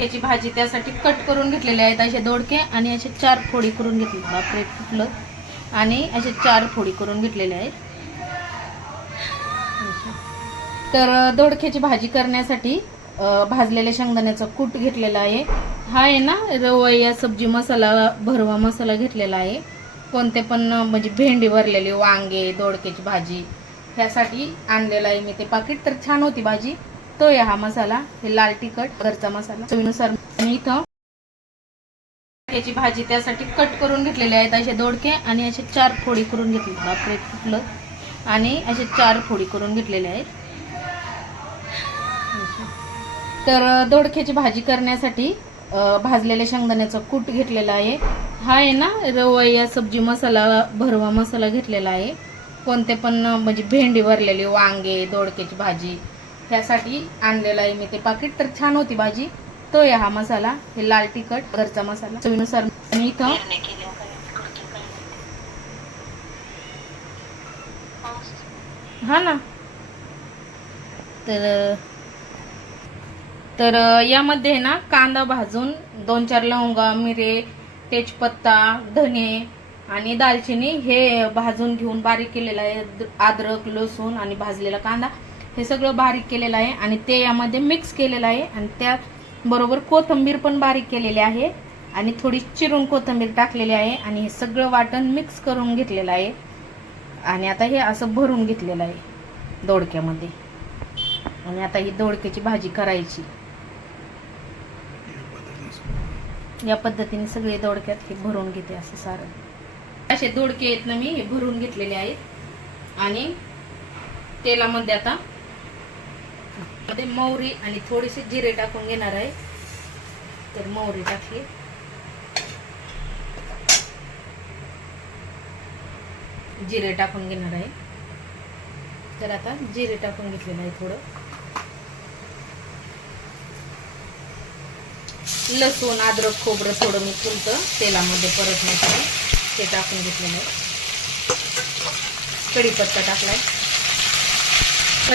याची भाजी त्यासाठी कट करून घेतलेले आहेत असे दोडके आणि असे चार फोडी करून घेतले. बापरे फुटलं. आणि असे चार फोडी करून घेतलेले आहेत. तर दोडक्याची भाजी करण्यासाठी भाजलेल्या शेंगदाण्याचा कूट घेतलेला आहे. हा आहे ना रवया सब्जी मसाला भरवा मसाला घेतलेला आहे. कोणते पण म्हणजे भेंडी भरलेली वांगे दोडक्याची भाजी ह्यासाठी आणलेला आहे मी ते पाकिट. तर छान होती भाजी. तो हा मसाला हे लाल तिखट घरचा मसाला चवीनुसार. आणि इथं याची भाजी त्यासाठी कट करून घेतलेले आहेत असे दोडके आणि असे चार फोडी करून घेतले बापरे फुटलं. आणि असे चार फोडी करून घेतलेले आहेत. तर दोडक्याची भाजी करण्यासाठी भाजलेल्या शेंगदाण्याचा कूट घेतलेला आहे. हा आहे ना रवैया सब्जी मसाला भरवा मसाला घेतलेला आहे. कोणते पण म्हणजे भेंडी भरलेली वांगे दोडक्याची भाजी ह्यासाठी आणलेला आहे मी ते पाकिट. तर छान होती भाजी. तो आहे हा मसाला हे लाल तिखट घरचा मसाला. चवीनुसार आणि इथं हा ना. तर तर यामध्ये ना कांदा भाजून दोन चार लवंगा मिरे तेजपत्ता धने आणि दालचिनी हे भाजून घेऊन बारीक केलेलं आहे. अद्रक लसूण आणि भाजलेला कांदा. हे सगळं बारीक केलेलं आहे आणि ते यामध्ये मिक्स केलेलं आहे आणि त्याबरोबर बरोबर कोथिंबीर पण बारीक केलेली आहे आणि थोडी चिरून कोथिंबीर टाकलेली आहे आणि हे सगळं वाटण मिक्स करून घेतलेलं आहे. आणि आता हे असं भरून घेतलेलं आहे दोडक्यामध्ये. आणि आता ही दोडक्याची भाजी करायची. या पद्धतीने सगळे दोडक्यात हे भरून घेते असं सारं. असे दोडके आहेत ना मी हे भरून घेतलेले आहेत. आणि तेलामध्ये आता मध्ये मोहरी आणि थोडीशी जिरे टाकून घेणार आहे. तर मोहरी टाकली. जिरे टाकून घेणार आहे. तर आता जिरे टाकून घेतलेलं आहे थोडं. लसूण अद्रक खोबरं थोडं मी फुलतं तेलामध्ये परतण्यासाठी ते टाकून घेतलेलं आहे. कढीपत्ता टाकलाय.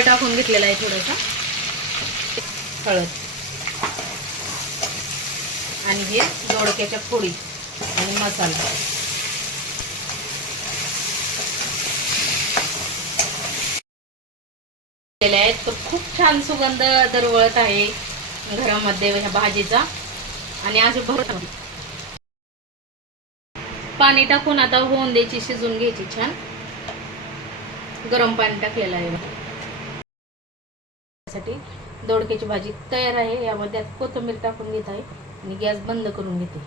टाकून घेतलेला आहे थोडासा. हळद. आणि हे दोडक्याच्या फोडी आणि मसाला. केलेले आहेत. तर खूप छान सुगंध दरवळत आहे घरामध्ये ह्या भाजीचा. आणि आज भरत पाणी टाकून आता होऊन द्यायची शिजून घ्यायची छान. गरम पाणी टाकलेलं आहे साठी दोडक्याची भाजी तयार आहे. यामध्ये आता कोथिंबीर टाकून घेत आहे आणि गॅस बंद करून घेते.